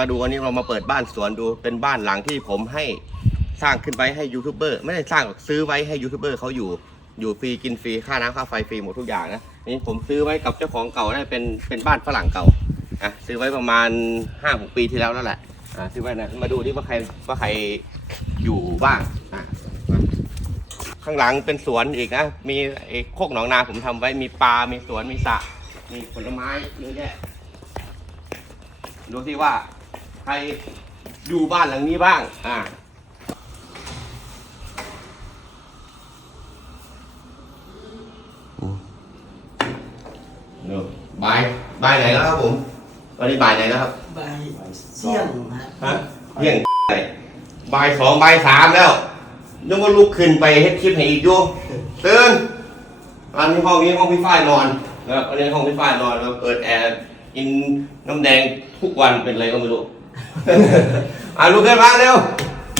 มาดูวันนี้เรามาเปิดบ้านสวนดู เป็นบ้านหลังที่ผมให้สร้างขึ้นไว้ให้ยูทูบเบอร์ไม่ได้สร้างหรอกซื้อไว้ให้ยูทูบเบอร์เขาอยู่ อยู่ฟรีกินฟรีค่าน้ำค่าไฟฟรีหมดทุกอย่างนะนี่ผมซื้อไว้กับเจ้าของเก่าได้เป็นเป็นบ้านฝรั่งเก่าอะซื้อไว้ประมาณห้าหกปีที่แล้วแล้วแหละอะซื้อไว้นะมาดูดิว่าใครว่าใครอยู่บ้างอะข้างหลังเป็นสวนอีกนะมีไอ้โคกหนองนาผมทำไว้มีปลา มีสวนมีสระมีผลไม้เยอะแยะดูสิว่า รอยู่บ้านหลังนี้บ้าง อ่าเนอะบ่ายบ่ายไหนแล้วครับผมตอนนี้บ่ายไหนแล้วครับใบเสี่ยงฮะฮะเที่ยงไหนบ่ายสองบ่ายสามแล้วนึกว่าลุกขึ้นไปเฮ็ดคลิปให้อีกอยู่ตื่นอันนี้ห้องนี้ห้องพี่ฝ้ายนอนนะครับอันนี้ห้องพี่ฝ้ายนอนเราเปิดแอร์กินน้ำแดงทุกวันเป็นอะไรก็ไม่รู้ อะลุกขึ้นมาเร็ว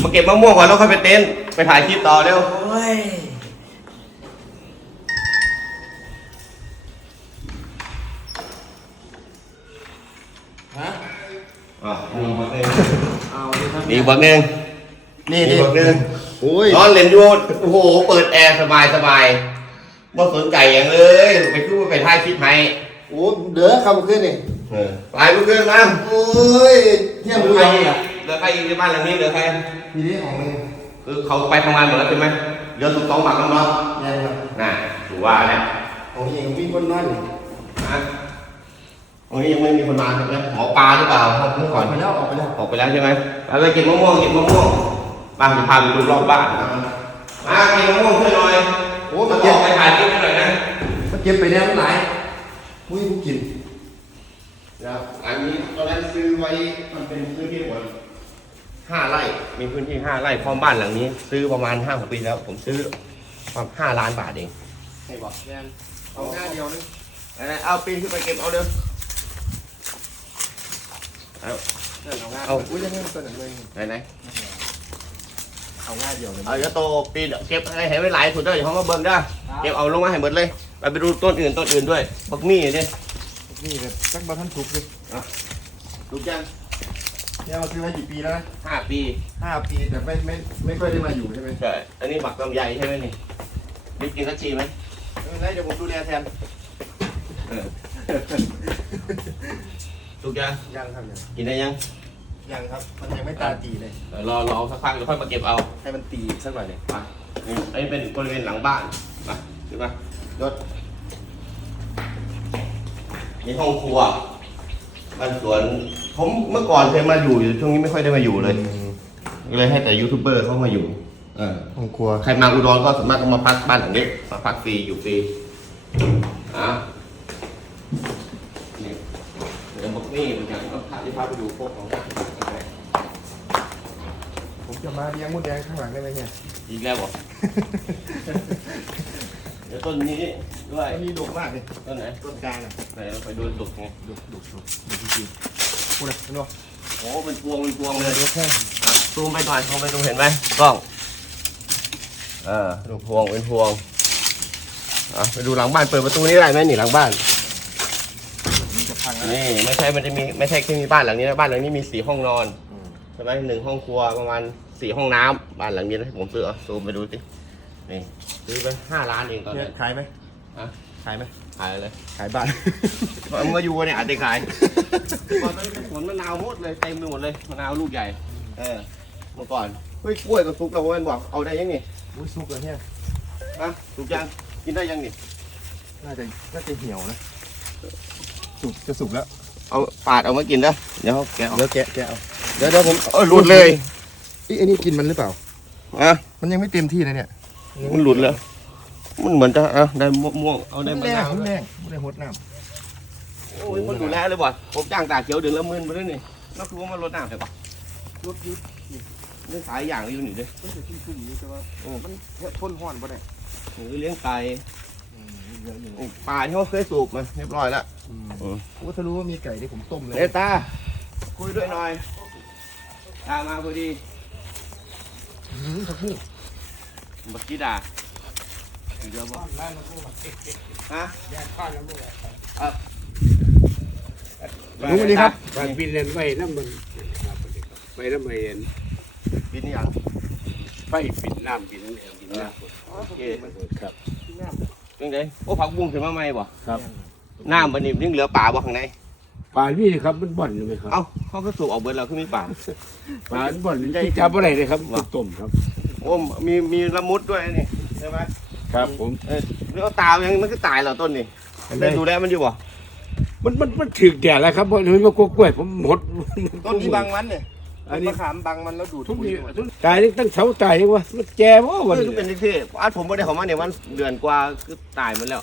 มาเก็บมะม่วงก่อนแล้วค่อยไปเต็นท์ไปถ่ายคลิปต่อเร็ว โอ้ยฮะอะนี่บักหนึ่งเอาดิครับนี่บักหนึ่งนี่นี่บักหนึ่งโอ้ยนอนเล่นอยู่โอ้โห เปิดแอร์สบายสบายบ่สนใจอย่างเลย ไปคือว่าไปถ่ายคลิปให้โอ้เด้อคำขึ้นนี่ เออไปลุกขึ้นมาโอ้ยเที่ยงเหลืรู้อใครยังอีกอะเหลือใครอีกในบ้านหลังนี้เหลือใครทีนี้ของมึงคือเขาไปทำงานหมดแล้วใช่ไหมเหลือสุกสองฝั่งน้องยังครับๆน่ะถือว่าแล้วของเองมีคนนอนอยู่นะตรงนี้ยังไม่มีคนมาใช่ไหมหมอปลาหรือเปล่าห้องนี้ก่ก่ออนนไปแล้วออกไปแล้วออกไปแล้วใช่ไหมเอาไปเก็บมะม่วงเก็บมะม่วงบ้านจะพาไปดูรอบบ้านนะมาเก็บมะม่วงช่วยหน่อยโอ้มามันบเก็อบกไปถ่ายคลิปให้หน่อยนะมันเก็บไปแล้วมันหลายอุ้ยกูกิน นะครับอันนี้ตอนนั้นซื้อไว้มันเป็นพื้นที่หมดห้าไร่มีพื้นที่ห้าไร่พร้อมบ้านหลังนี้ ซื้อประมาณห้าหกปีแล้ว ผมซื้อประมาณห้าล้านบาทเองใช่บอกแมนเอาหน้าเดียวนึงไหนๆเอาปีนขึ้นไปเก็บเอาเร็วเอาเอาหน้าเอาอุ้ยยังไงมันตัวหนึ่งเลยไหนเอาหน้าเดียวเลยๆเอาเดี๋ยวโตปีนเก็บให้เห็นไว้หลายสุดเด้ออย่าเขามาเบิ่งเด้อเก็บเอาลงมาให้หมดเลย ไปไปดูต้นอื่นต้นอื่นด้วยบักมี่เนี่ย นี่แบบสักบาท่านทุกเลยลูกจังเนี่ยเราซื้อมากี่ปีแล้วนะห้าปีห้าปีแต่ไม่ไม่ไม่ค่อยได้มาอยู่ใช่ไหมใช่อันนี้บักลำไยใช่ไหมนี่รีบกินสักชีไหมไม่เป็นไรเดี๋ยวผมดูแลแทนเออลูกจังยังครับยังกินได้ยังยังครับ มันยังไม่ตาตีเลยเออรอรอสักพักเดี๋ยวค่อยมาเก็บเอา ให้มันตีสักหน่อยเลยมานี่อันนี้เป็นบริเวณหลังบ้านมาขึ้นมายศ นี่ห้องครัวบ้านสวน ผมเมื่อก่อนเคยมาอยู่อยู่ช่วงนี้ไม่ค่อยได้มาอยู่เลย ก็เลยให้แต่ยูทูบเบอร์เข้ามาอยู่ เออ ห้องครัว ใครมาอุดรก็สามารถก็มาพักบ้านหลังนี้มาพักฟรีอยู่ฟรีอะนี่เดี๋ยวบอกนี่เหมือนกันก็พาที่พาไปดูพวกของผมจะมาเลี้ยงมดแดงข้างหลังได้ไหมเนี่ย อีกแล้วบอก เดี๋ยวต้นนี้ด้วยอันนี้ดุมากเลยต้นไหนต้นกลางอะไหนเราไปดูสุกไงดุดุดุดุจริงๆพูดเลยเห็นป่ะโอ้เป็นพวงเป็นพวงเลยเดี๋ยวแค่อะซูมไปหน่อยซูมไปดูเห็นไหมกล้องเออดูพวงเป็นพวงอะไปดูหลังบ้านเปิดประตูนี้ได้ไหมนี่หลังบ้านมันจะพังแล้วนี่ไม่ใช่มันจะมีไม่ใช่แค่มีบ้านหลังนี้นะบ้านหลังนี้มีสี่ห้องนอนใช่ไหมหนึ่งห้องครัวประมาณสี่ห้องน้ำบ้านหลังนี้นะผมซื้อเอาซูมไปดูสินี่ซื้อไปห้าล้านเองตอนเนี่ยนั้นขายไหมฮะขายไหมขายเลยขายบ้านเอามาอยู่เนี่ยอาจจะขาย ก่อนตอนนี้เป็นสวนมะนาวหมดเลยเต็มไปหมดเลยมะนาวลูกใหญ่ เออเมื่อก่อนเฮ้ยกล้วยกับซุกเราเว้นบอกเอาได้ยังนี่อุ้ยสุกเลยเนี่ยฮะสุกยังกินได้ยังนี่น่าจะน่าจะเหี่ยวนะสุกจะสุกแล้วเอาปาดเอามากินนะเดี๋ยวแกะออกเดี๋ยวแกะแกะเอาเดี๋ยวเดี๋ยวผมเออหลุดเลยอีไอ้นี่กินมันหรือเปล่า อะมันยังไม่เต็มที่นะเนี่ย มันหลุดแล้ว มันเหมือนจะเอาได้มะม่วงเอาได้มันมะแรงนาวมันแรงมันแรงหดน้โอ้ยคนดูแลเลยบ่ผมจ้างตาเขียวเดือนละหมื่นไปด้วยนี่แล้วคือว่ามันลดน้ำใช่ปะำรถยุดเรื่องสายอย่างอยู่นี่เด้อมันจะชุ่มๆอยู่แต่ว่ามันทนห้อนปะเนี่ยหรือเลี้ยงไก่เยอะอยู่ปลาที่เขาเคยสูบมาเรียบร้อยแล้วว่าถ้ารู้ว่ามีไก่ที่ผมต้มเลยเดตาคุยด้วยหน่อยตามาพอดีผักบุ้ง บักกี้ดาเดี๋ยวบอกฮะลุงสวัสดีครับ บางปีเล่นไว้น้ำมันไปแล้วมาเห็นปีนี้ยังไฟปิดน้ำปิดน้ำปิดน้ำโอเคครับยังไงโอ้ผักบุ้งขึ้นมาใหม่บ่ครับ น้ำมันนี่ยังเหลือป่าบ่ข้างในป่านี่ครับมันบ่อนใช่ไหมครับเอ้าเขาก็สูบออกเบิดแล้วคือมีป่าป่ามันบ่อนที่จับอะไรเลยครับต้มครับ โอ้มีมีละมุดด้วยนี่ใช่ไหมครับผมเออแล้วตายังมันก็ตายแล้วต้นนี่ได้ดูแลมันอยู่บ่มันมันมันถึกแดดแล้วครับเพราะเห็นว่ากล้วยผมหมดต้นนี้บางมันเนี่ยอันนี้มะขามบางมันแล้วดูดทุกปุ๋ยทีหมดตายตั้งเสาตายยังวะมันแก่บ่วันเออนี้คือเป็นที่ที่อาผมไม่ได้เข้ามาเนี่ยมันเดือนกว่าคือตายหมันแล้ว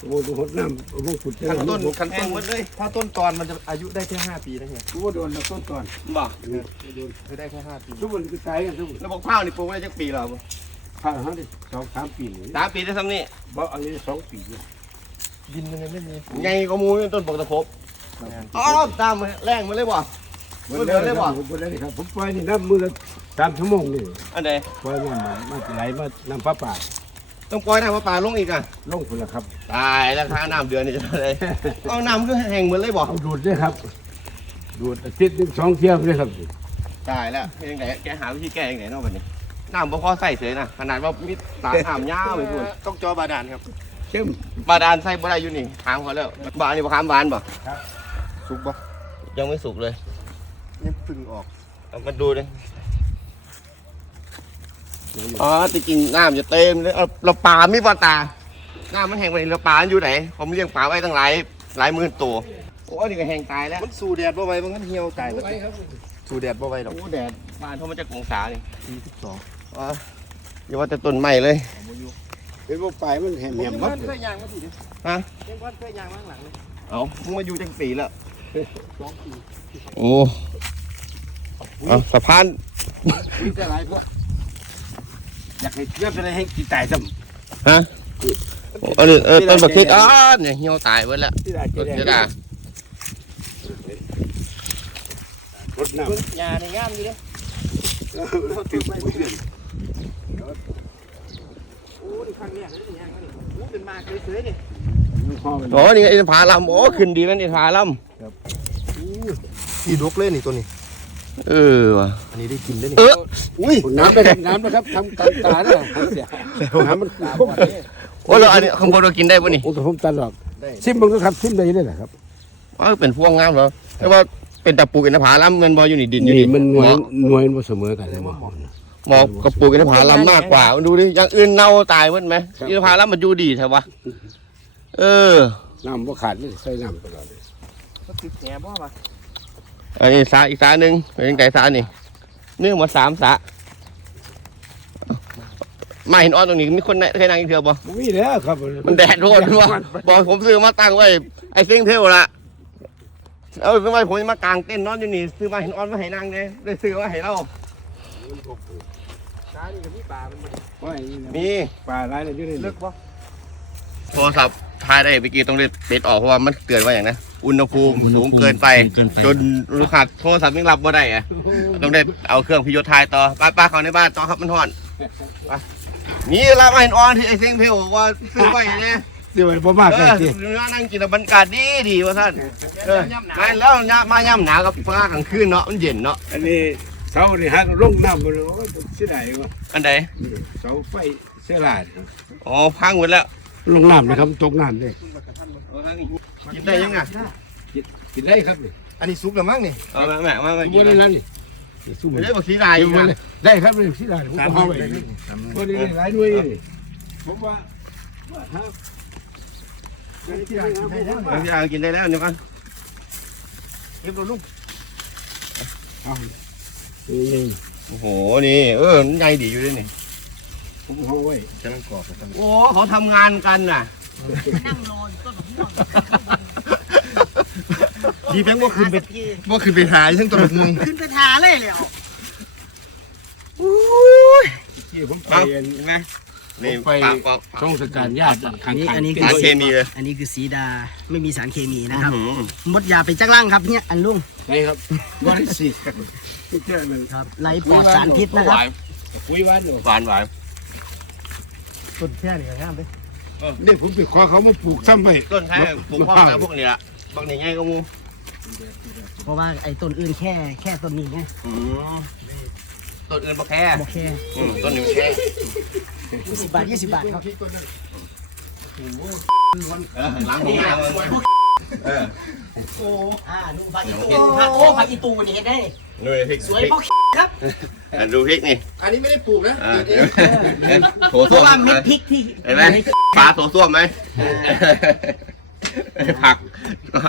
โอ้โหหดน้ำโอ้โหขุดคันต้นคันแห้ต้นหมดเลยถ้าต้นตอนมันจะอายุได้แค่ห้าปีนะเฮียกูโดนแล้วต้นก่อนบ่จะได้แค่ห้าปีทุกคนก็ตายกันทุกคนแล้วบอกข้าวนี่ปลูกไว้จักปีแล้วบ่ข้าวฮะดิสองสามปีสามปีได้ซ้ำนี่บ่อันนี้สองปีเนี่ยดินมันยังไม่มีไงก็มูต้นปกตะครบอ๋อตามมาแรงมาเลยบ่มดแล้วครับผมหมดแล้วนี่ครับผมปล่อยนี่น้ำมือละสามชั่วโมงนี่อันใดปล่อยมันมามาไหลมาน้ำฟ้าป่า ต้องปล่อยน้ำมาป่าลงอีกอะลงคนละครับ ตายแล้วค่าน้ำเดือนนี่จะเท่าไหร่เอาน้ำคือแห้งหมดเลยบ่เอาดูดด้วยครับ ดูดอาทิตย์หนึงสองเที่ยวเลยครับตายแล้วเป็นยังไงแกหาวิธีแก้ยังไงเนาะบัดนี้น้ำบ่พอใส่เฉยนะขนาดว่ามีตาน้ำยาวไปพุ่นต้องจอบาดาลครับเข้มบาดาลใส่บ่ได้อยู่นี่ถามเขาแล้วบานนี่บ่ถามบานบ่สุกปะยังไม่สุกเลยนี่พึ่งออกเอามาดูเลย อ๋อแติกินน้ำจะเต็มเลยเอาเราปลาไม่ปลาตาน้ำมันแห้งไปเราปลามันอยู่ไหน ผมเลี้ยงปลาไว้ตั้งหลายหลายหมื่นตัวโอ้นี่ก็แห้งตายแล้วมันสู่แดดบ่ไหวมันก็เหี่ยวตายแล้วสู่แดดบ่ไหวหรอกโอ้แดดบานเขามาจากกงศานี่สี่สิบสองอ๋ออย่าว่าแต่ต้นไม้เลยเป็นพวกปลายมันแหมแหมมัดเคยยางมาสิดิฮะเอ็งพันเคยยางมาข้างหลังเลยเอามึงมาอยู่จังปีแล้วสองปีโอ้เอาสะพานมีแต่หลายพวก อยากให้เชื่อไปเลยให้กินตายซ้ฮะโอ้อันนี้เออต้นบักคิดอ๋อเนี่ยเหี่ยวตายหมดแล้วำที่ได้ต้นที่เสียได้ดายรดน้ำเบิ่งยาในงามอยู่เด้ถึงไม่เพื่อนโอ้นี่ข้างเนี้ยนี่ยางมานี่โอ้เป็นมากเลยเสือนี่พ่อมันโอ้นี่ไอ้ผาลำโอ้ขึ้นดีนั่นไอ้ผาลอีดกเลยนี่ตัวนี้ำ เออว่ะ อันนี้ได้กินได้นี่เออ อุ้ยน้ำไปทำน้ำนะครับทำการตาเนี่ยเสียน้ำมันพุ่งโอ้แล้วอันนี้ข้างบนเรากินได้ปะนี่โอ้แต่ผมตลอดซิมมึงก็ครับซิมได้เลยนะครับว่าเป็นพวงงามเหรอแต่ว่าเป็นตะปูกินผาลำมันบออยู่นี่ดินอยู่นี่นี่มันหน่วยหมอหน่วยมันเสมอกันเลยหมอหมอกกับปูกินผาลำมากกว่าดูดิอย่างอื่นเน่าตายหมดไหมครับกินผาลำมันอยู่ดีแท้วะเออน้ำบ่ขาดเลยใส่น้ำตลอดเลยมันติดแหนบ่ปะ อันนี้สาอีกสาหนึ่งเป็นยังไงสานี่เนื่องมาสามสามาเห็นอ้อนตรงนี้มีคนเคยนั่งอีกเถื่อปะมีแล้วครับมันแดดโทษวะบอกผมซื้อมาตั้งไว้ไอ้เซ็งเทวละเอาซื้อมาผมจะมากางเต้นท์นอนอยู่นี่ซื้อมาเห็นอ้อนมาให้นั่งเนี่ยเลยซื้อมาให้เราตานี่ก็มีปลามันบ่ว่าอย่างนี้นะมีปลาหลายเลยอยู่ในเลิลึกกบ่โทรศัพท์ ทายได้เมื่อกี้ต้องได้ปิดออกเพราะว่ามันเตือนว่าอย่างนะอุณหภูมิสูงเกินไปจนรู้ขาดโทรศัพท์ยังรับบ่ได้อะต้องได้เอาเครื่องพิโยทายต่อป้าป้าเขาในบ้านต่อครับมันห่อนไปนี่ละมาเห็นออนที่ไอ้เซ็งเพลบอกว่าซื้อไว้เนี่ยเดี๋ยวไว้บ่มากเอกันอสิ นั่งกินแล้วบรรยากาศดีดีว่าท่านเออมาแล้วเนี่ยมาย่ำหนาวกับฟ้ากลางคืนเนาะมันเย็นเนาะ อันนี้เสานี่ฮะลงน้ำมันโอ้ยเสียดายว่ะอันใดเสาไฟเสียดายครับอ๋อพังหมดแล้ว ลงน้ำนะครับตกน้ำเลยกินได้ยังไงกินได้ครับนี่อันนี้สุกแล้วมั้งนี่เอามาแม่มามากิกินนได้ได้นั่นนี่สู้ไม่มันได้บอกสีลายกิอนยู่มานะเลยได้ครับเลยเสียดายผมเอาไว้ตัวนี้หลายหน่วยนี่ผมว่าว่าครับบางทีเรากินได้แล้วเนี่ยมั้งเก็บตัวลูกเอานี่โอ้โหนี่เออมันใหญ่ดีอยู่ด้วยนี่ ผมเอาไว้จะนั่งกรอบกันโอ้เขาทำงานกันน่ะดีแบงค์ว่าขึ้นไปว่าขึ้นไปหาซึ่งตัวมึงขึ้นไปทาเลยแล้วที่ผมไปเอาเห็นไหมนี่ไปปากปอกช่องสการญาติข้างนี่ๆอันนี้สารเคมีเลยอันนี้คือสีดาไม่มีสารเคมีนะครับอื้อหือมดยาเป็นจักร่างครับเนี่ยอันลุงไหนครับบริสิทธิ์ไม่เชื่อมันครับไร้ปลอดสารพิษนะครับคุยหวานอยู่หวานหวาน ต้นแค่นี้ก็งามเลยนี่ผมไปขอเขามาปลูกซ้ำไปต้นไทยปลูกพ่อนะพวกนี้ละบางนี่ไงก็มูเพราะว่าไอ้ต้นอื่นแค่แค่ต้นนี้ไงอืมต้นอื่นบ่แค่บอกแค่อืมต้นนี้บ่แค่ยี่สิบบาทยี่สิบบาทครับเออล้างผมหน้ามึงเออโอ้อ่าดูผักอีตูโอ้ผักอีตูนี่เห็นได้ดูพริกสวยเพราะครับ อะดูพริกนี่อันนี้ไม่ได้ปลูกนะอ่าเดี๋ยวนี้เห็นโถเพส้วราะมว่าเม็ดพริกที่เห็นไหมปลาโถส้วมไหมผัก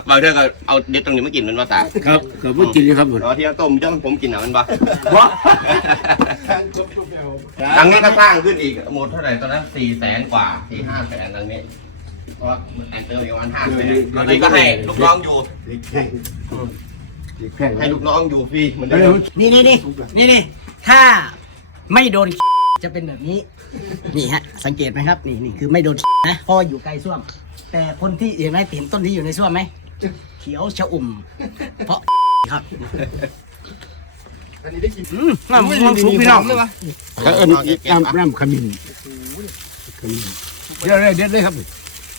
บางเรื่องก็เอาเด็ดตรงนี้มากินมันว่าตาครับก็บ่กินครับผมอ๋อที่ต้มจ้องผมกินอะมันบ่ดังนี้ก็สร้างขึ้นอีกหมดเท่าไหร่ตอนนั้นสี่แสนกว่าสี่ห้าแสนดังนี้เพราะว่าแต่งเติมอีกประมาณห้าแสนตอนนี้ก็ให้ลูกน้องอยู่แข่งแข่งให้ลูกน้องอยู่ฟรีเหมือนเดิเฮ้ยมนี่นี่นี่นี่นี่ ถ้าไม่โดนจะเป็นแบบนี้ นี่ฮะ สังเกตไหมครับ นี่นี่คือไม่โดนนะเพราะว่าอยู่ไกลส้วม แต่คนที่เห็นไหมเห็นต้นที่อยู่ในส้วมไหมเขียวชะอุ่ม เพราะครับอันนี้ได้กินอืมน้ำมันสูงพี่น้องเลยวะก็เอิ้นน้ำน้ำขมิ้นขมิ้นเดี๋ยวเลยเด็ดเลยครับ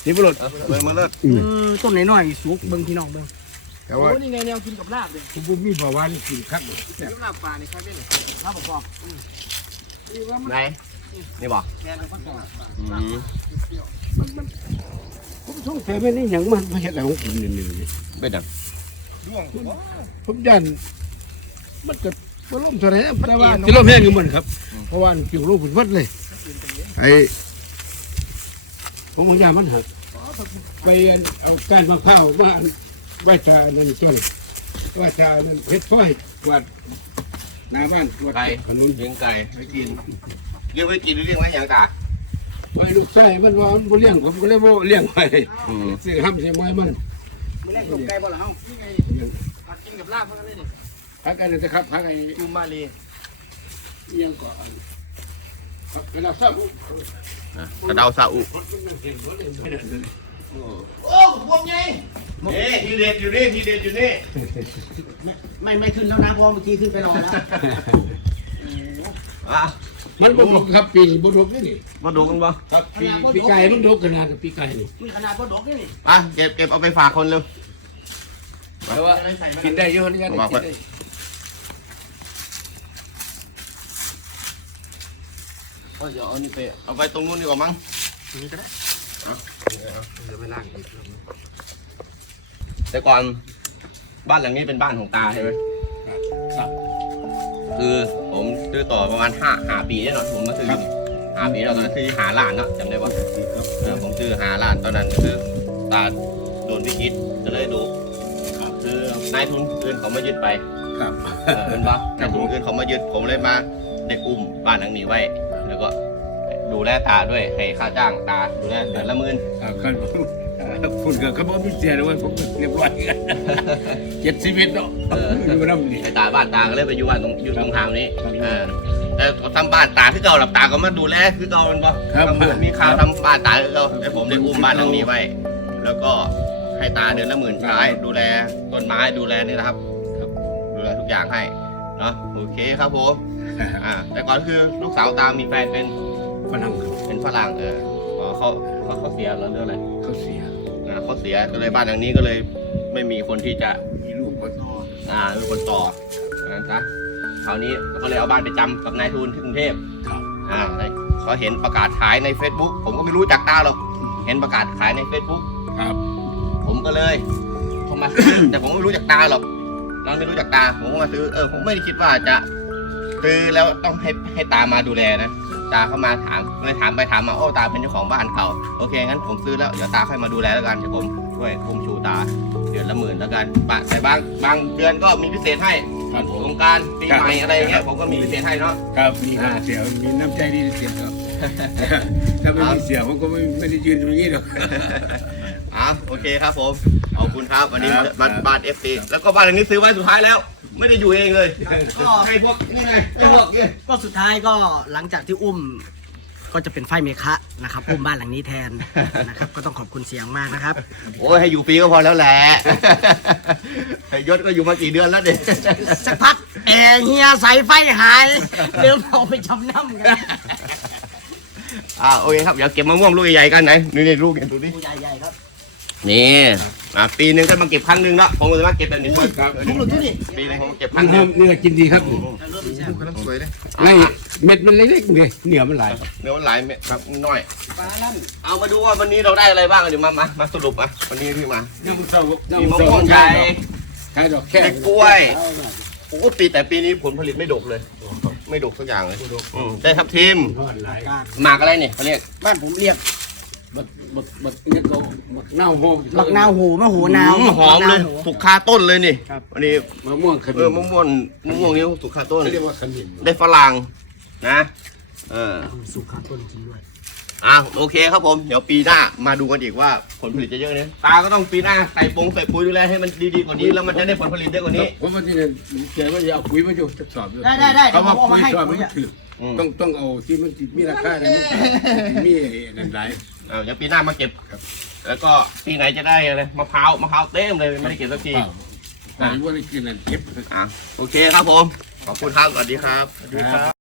นี่บุรุษเลยมาเลิศเออต้นน้อยๆสูงเบิ่งพี่น้องเบิ่ง แต่ว่าโอ้นี่ไงแนวกินกับลาบเลยผมมีเบาหวานกินครับลาบปลานี่ครับนี่ลาบประกอบไหนนี่บอกแกงประกอบผมสงสัยไม่นี่อย่างมันไม่ใช่แต่ของผมนี่นี่ไม่ดังผมยันมันก็บ่ล่มเท่าไหร่นะแต่ว่าที่ล่มแห้งอยู่มันครับ เพราะว่าเกี่ยวลูกผุนวัดเลยไอ้ผมพยายามมันหักไปเอาก้านมะพร้าวมา ไหว้ตานั่นต้นไหว้ตานั่นเพชรฝ้อยกวาดหน้าบ้านกวาดไก่ขนุนเลี้ยงไก่ไม่กินเลี้ยงไว้กินหรือเลี้ยงไว้อย่างตาไว้ลูกไส้มันว่ามันบ่เลี้ยงผมก็เลยบ่เลี้ยงไว้อืมซื้อห้ำใส่ไม้มันไม่ได้ตกไก่บ่ล่ะเฮาผักกินกับลาบมันก็ได้นี่พักกันเลยนะครับพักไอ้จูมาเลยเอียงก่อนพักกันแล้วทราบกระเดาซาอุ โอ้พวกไงนี่ทีเด็ดอยู่นี่ทีเด็ดอยู่นี่ไม่ไม่ขึ้นแล้วนะเพราะว่าเมื่อกี้ขึ้นไปรอแล้วอะมันบ่ดุครับปีนี้บ่ดุนี่นี่มาดูกันบ่ครับปีปีไก่มันดุขนาดกับปีไก่นี่มีขนาดบ่ดกนี่อะเก็บเก็บเอาไปฝากคนเร็วแต่ว่ากินได้เยอะนี่กันบอกว่าก็เดี๋ยวเอานี่ไปเอาไปตรงนู้นดีกว่ามั้งนี่ก็ได้ เดี๋ยวไปล้างอีกแต่ก่อนบ้านหลังนี้เป็นบ้านของตาใช่ไหมครับ คือผมซื้อต่อประมาณห้าหาปีแน่นอนผมมาซื้ออยู่นี่หาปีแล้วตอนนั้นซื้อหาล้านเนาะจำได้ปะเออผมซื้อหาล้านตอนนั้นคือตาโดนพิคิดก็เลยดูคือนายทุนอื่นเขามายึดไปครับ เออเป็นปะนายทุนอื่นเขามายึดผมเลยมาได้อุ้มบ้านหลังนี้ไว้ แล้วก็ ดูแลตาด้วยให้ค่าจ้างตาดูแลเดือนละหมื่นครับครับคุณก็เขาบอกมีเสียด้วยผมก็เรียบร้อยกันเจ็ดชีวิตเนาะเอออยู่น้ำนี่ไอ้ตาบ้านตาก็เลยไปอยู่บ้านตรงอยู่ตรงทางนี้เออแต่ทำบ้านตาคือเก่าหลับตาก็มาดูแลคือเก่ามันปะครับมีข่าวทำบ้านตาคือเก่าไอ้ผมได้อุ้มบ้านหลังนี้ไว้ แล้วก็ให้ตาเดือนละหมื่นใช้ดูแลต้นไม้ดูแลนี่นะครับ ดูแลทุกอย่างให้เนาะโอเคครับผม อ่าแต่ก่อนคือลูกสาวตามีแฟนเป็น ฝรั่งครับเป็นฝรั่งเออพอเขาเขาเขาเสียแล้วเรื่องอะไรเขาเสียอ่าเขาเสียก็เลยบ้านหลังนี้ก็เลยไม่มีคนที่จะมีลูกก็ต่ออ่าเป็นคนต่อนั้นซะคราวนี้ก็เลยเอาบ้านไปจำกับนายทุนที่กรุงเทพครับอ่าเขาเห็นประกาศขายใน Facebook ผมก็ไม่รู้จักตาหรอกเห็นประกาศขายใน Facebook ครับ ผมก็เลยผมมาซื้อ แต่ผมไม่รู้จักตาหรอกเราไม่รู้จักตาผมก็มาซื้อเออผมไม่ได้คิดว่าจะซื้อแล้วต้องให้ให้ตามาดูแลนะ ตาเข้ามาถามเลยถามไปถามมาโอ้ตาเป็นเจ้าของบ้านเขาโอเคงั้นผมซื้อแล้วเดี๋ยวตาค่อยมาดูแลแล้วกันเดี๋ยวผมช่วยคุมชูตาเดือนละหมื่นแล้วกันบางแต่บางบางเดือนก็มีพิเศษให้ครับผสมงกรารปีใหม่อะไรอย่างเงี้ยผมก็มีพิเศษให้เนาะ ครับมีค่าเสียมีน้ำใจดีเสียครับ ถ้าไม่มีเสียผมก็ไม่ไม่ได้ยืนตรงนี้หรอก อะโอเคครับผมขอบคุณครับวันนี้ครับ บ้านบ้านเอฟซีแล้วก็บ้านหลังนี้ซื้อไว้สุดท้ายแล้ว ไม่ได้อยู่เองเลยก็ให้พวกนี่ไงให้พวกเนี่ยก็สุดท้ายก็หลังจากที่อุ้ม ก็จะเป็นไฟเมคะนะครับอุ้มบ้านหลังนี้แทนนะครับ ก็ต้องขอบคุณเสียงมากนะครับ โอ้ยให้อยู่ฟรีก็พอแล้วแหละให้ยศก็อยู่มากี่เดือนแล้วเด็สักพักแอร์เฮียสายไฟหายเริ่มเอาไปจำนำกันอ่าโอเคครับเดี๋ยวเก็บมะม่วงลูกใหญ่ๆกันไหนนี่นี่ลูกเห็นดูดิผู้ใหญ่ๆครับนี่ อ่าปีหนึ่งก็มาเก็บครั้งหนึ่งแล้วผมก็จะมาเก็บแบบนี้ครับทุกหลุดทุกนี่ปีหนึงผมมาเก็บคมัรั้นงหนึ่งทำเนื้อกินดีครับกำลังสวยเลยไอ้เม็ดมันเล็กๆเลยเหนียวมันหลายเนื้อมันหลายเม็ดครับน้อยเอามาดูว่าวันนี้เราได้อะไรบ้างเดี๋ยวมามามาสรุปอะวันนี้พี่มาเนื้อมันเศร้ามีมะม่วงไทยใช่ดอกแค่แค่กล้วยโอ้โหปีแต่ปีนี้ผลผลิตไม่ดกเลย ไม่ดกสักอย่างเลยอืมได้ทับทิมทอดหลายหมากอะไรเนี่ยเขาเรียกบ้านผมเรียก บักบักบักเนี่ยก็บักเน่าโฮบักนาวหูมะหูนาวอืมหอมเลยบักนาวหูสุกคาต้นเลยนี่วันนี้มะม่วงขเอมิ้อนมะม่วงมะม่วงนี้สุกคาต้น เขาเรียกว่าขมิ้นได้ฝรั่งนะ เออ สุขาต้นจริงด้วย อะโอเคครับผมเดี๋ยวปีหน้ามาดูกันอีกว่าผลผลิตจะเยอะเนี่ยตาก็ต้องปีหน้าใส่ปงใส่ปุ๋ยดูแลให้มันดีๆกว่านี้แล้วมันจะได้ผลผลิตเยอะกว่านี้ ผมว่าที่นี่แกว่าจะเอาปุ๋ยมาอยู่ทดสอบได้ได้ได้เดี๋เขายวผมว่าเอาปุ๋มายให้ชอบปุ๋มันยอะถืออืม ต้องต้องเอาที่มันมีราคาเนี่ยมันมีนั่นหลาย เอาเดี๋ยวปีหน้ามาเก็บแล้วก็ปีไหนจะได้อะไรมะพร้าวมะพร้าวเต็มเลยไม่ได้เก็บสักทีเปล่าผมว่าได้กินนั่นเก็บ อะโอเคครับผมขอบคุณครับสวัสดีครับครับ